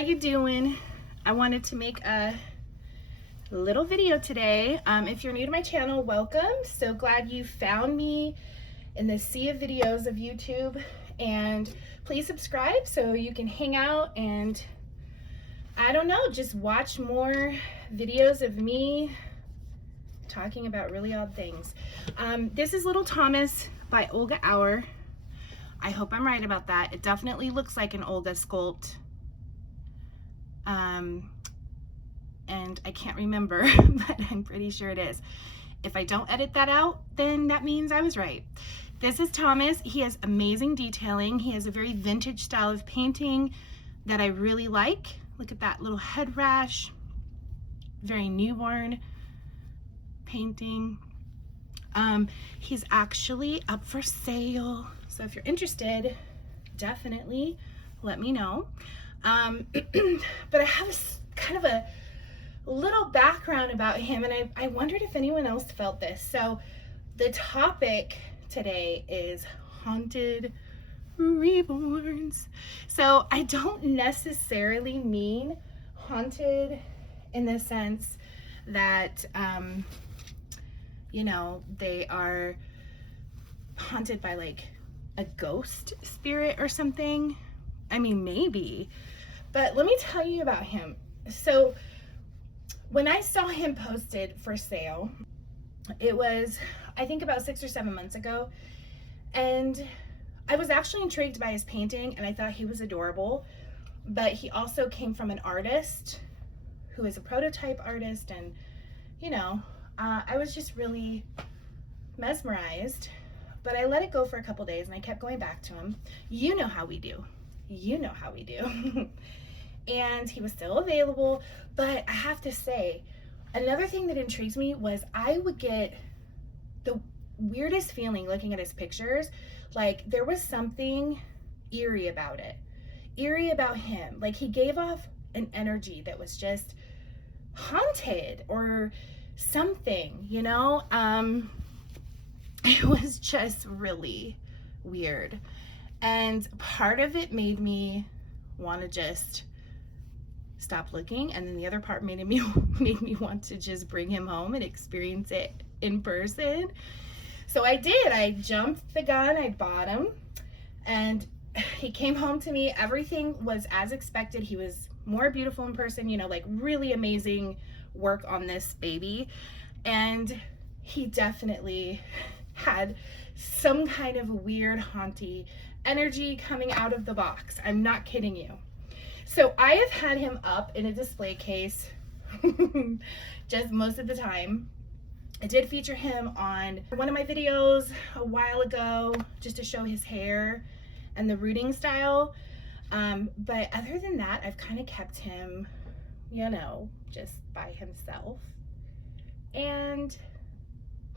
you doing? I wanted to make a little video today. If you're new to my channel, welcome. So glad you found me in the sea of videos of YouTube, and please subscribe so you can hang out and I don't know, just watch more videos of me talking about really odd things. This is Little Thomas by Olga Auer. I hope I'm right about that. It definitely looks like an Olga sculpt. And I can't remember, but I'm pretty sure it is. If I don't edit that out, then that means I was right. This is Thomas. He has amazing detailing. He has a very vintage style of painting that I really like. Look at that little head rash. Very newborn painting. He's actually up for sale. So if you're interested, definitely let me know. But I have kind of a little background about him, and I wondered if anyone else felt this. So the topic today is haunted reborns. So I don't necessarily mean haunted in the sense that you know, they are haunted by like a ghost spirit or something. I mean, maybe, but let me tell you about him. So when I saw him posted for sale, it was, I think, about 6 or 7 months ago, and I was actually intrigued by his painting and I thought he was adorable, but he also came from an artist who is a prototype artist, and you know, I was just really mesmerized, but I let it go for a couple days and I kept going back to him. You know how we do. You know how we do. And he was still available, but I have to say, another thing that intrigues me was I would get the weirdest feeling looking at his pictures. Like there was something eerie about it. Eerie about him. Like he gave off an energy that was just haunted or something, you know? It was just really weird. And part of it made me want to just stop looking, and then the other part made me want to just bring him home and experience it in person. So I did. I jumped the gun. I bought him, and he came home to me. Everything was as expected. He was more beautiful in person, you know, like really amazing work on this baby. And he definitely had some kind of weird haunty energy coming out of the box. I'm not kidding you. So I have had him up in a display case just most of the time. I did feature him on one of my videos a while ago just to show his hair and the rooting style. But other than that, I've kind of kept him, you know, just by himself. And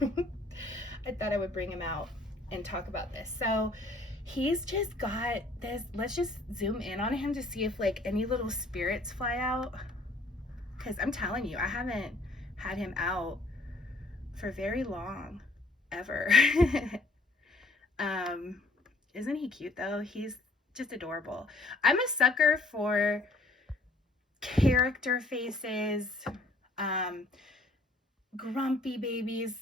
I thought I would bring him out and talk about this. So he's just got this, let's just zoom in on him to see if like any little spirits fly out, because I'm telling you, I haven't had him out for very long, ever. Isn't he cute though? He's just adorable. I'm a sucker for character faces, grumpy babies,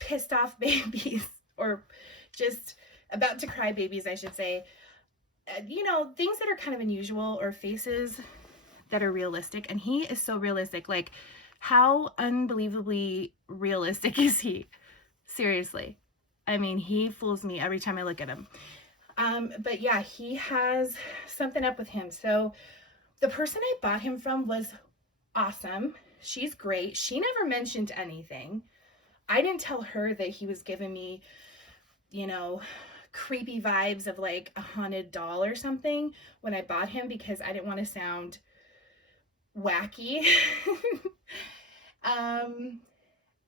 pissed off babies, or just about to cry babies, I should say. You know, things that are kind of unusual, or faces that are realistic. And he is so realistic. Like, how unbelievably realistic is he? Seriously. I mean, he fools me every time I look at him. But yeah, he has something up with him. So the person I bought him from was awesome. She's great. She never mentioned anything. I didn't tell her that he was giving me, you know, creepy vibes of like a haunted doll or something when I bought him, because I didn't want to sound wacky.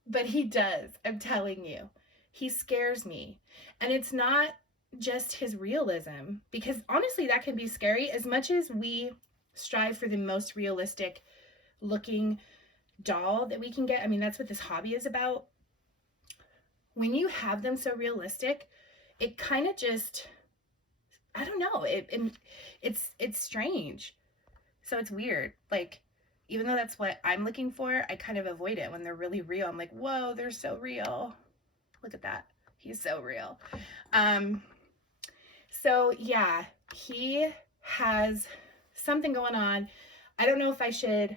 But he does. I'm telling you, he scares me. And it's not just his realism, because honestly, that can be scary. As much as we strive for the most realistic looking doll that we can get, I mean, that's what this hobby is about. When you have them so realistic, it kind of just I don't know. It's strange. So it's weird. Like, even though that's what I'm looking for, I kind of avoid it when they're really real. I'm like, whoa, they're so real. Look at that. He's so real. Um, so yeah, he has something going on. I don't know if I should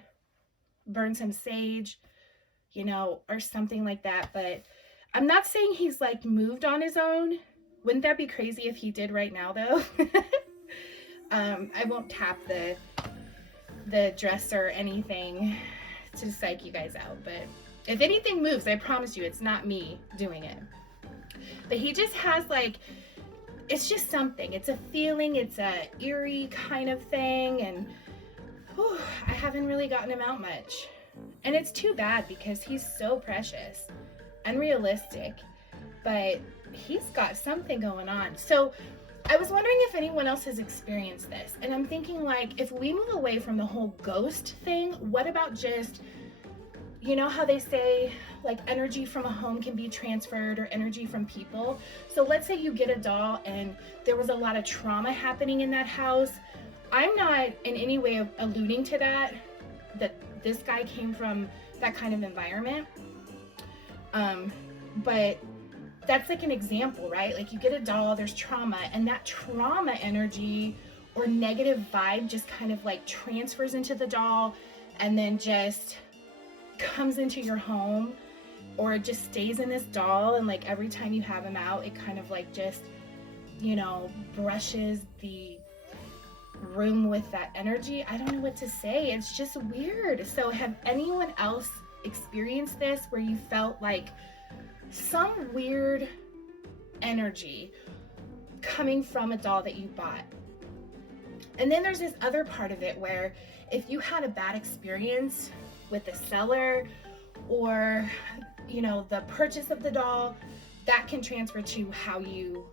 burn some sage, you know, or something like that, but I'm not saying he's like moved on his own. Wouldn't that be crazy if he did right now though? I won't tap the dresser or anything to psych you guys out, but if anything moves, I promise you it's not me doing it. But he just has like, it's just something. It's a feeling, it's a eerie kind of thing, and whew, I haven't really gotten him out much. And it's too bad because he's so precious, unrealistic, but he's got something going on. So I was wondering if anyone else has experienced this. And I'm thinking, like, if we move away from the whole ghost thing, what about just, you know how they say like energy from a home can be transferred, or energy from people? So let's say you get a doll and there was a lot of trauma happening in that house. I'm not in any way alluding to that this guy came from that kind of environment. But that's like an example, right? Like you get a doll, there's trauma, and that trauma energy or negative vibe just kind of like transfers into the doll and then just comes into your home, or it just stays in this doll, and like every time you have him out, it kind of like just, you know, brushes the room with that energy. I don't know what to say. It's just weird. So have anyone else experienced this where you felt like some weird energy coming from a doll that you bought? And then there's this other part of it where if you had a bad experience with the seller, or, you know, the purchase of the doll, that can transfer to how you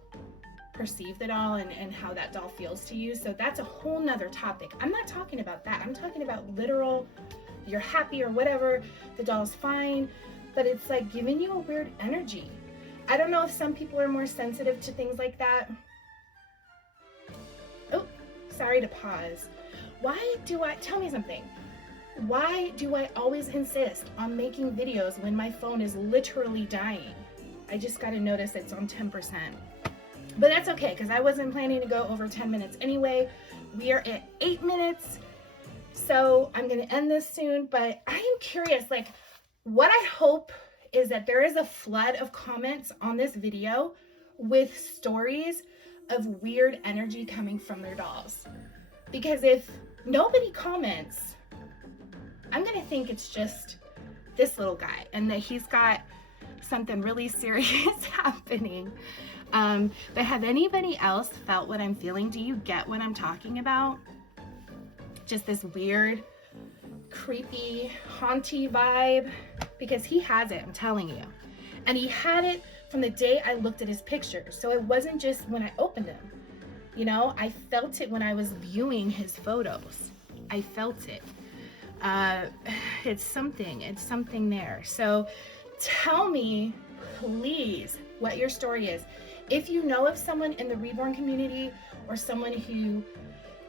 perceive the doll and how that doll feels to you. So that's a whole nother topic. I'm not talking about that. I'm talking about literal, you're happy or whatever, the doll's fine, but it's like giving you a weird energy. I don't know if some people are more sensitive to things like that. Oh, sorry to pause. Tell me something. Why do I always insist on making videos when my phone is literally dying? I just got to notice it's on 10%. But that's okay, because I wasn't planning to go over 10 minutes anyway. We are at 8 minutes, so I'm going to end this soon. But I am curious, like, what I hope is that there is a flood of comments on this video with stories of weird energy coming from their dolls. Because if nobody comments, I'm going to think it's just this little guy and that he's got something really serious happening. But have anybody else felt what I'm feeling? Do you get what I'm talking about? Just this weird, creepy, haunty vibe? Because he has it, I'm telling you. And he had it from the day I looked at his pictures. So it wasn't just when I opened him. You know, I felt it when I was viewing his photos. I felt it. It's something there. So tell me, please, what your story is. If you know of someone in the Reborn community, or someone who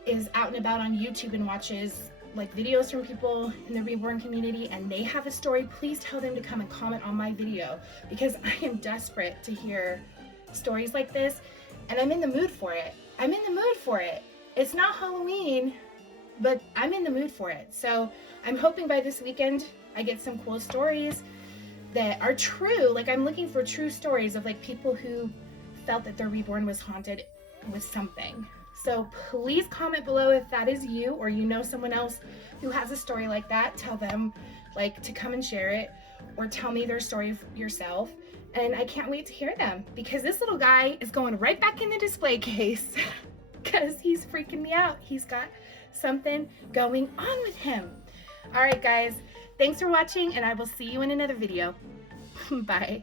is out and about on YouTube and watches like videos from people in the Reborn community and they have a story, please tell them to come and comment on my video, because I am desperate to hear stories like this and I'm in the mood for it. It's not Halloween, but I'm in the mood for it. So I'm hoping by this weekend I get some cool stories that are true. Like, I'm looking for true stories of like people who felt that their Reborn was haunted with something. So please comment below if that is you, or you know someone else who has a story like that. Tell them like to come and share it, or tell me their story yourself. And I can't wait to hear them, because this little guy is going right back in the display case because he's freaking me out. He's got something going on with him. All right, guys, thanks for watching, and I will see you in another video. Bye.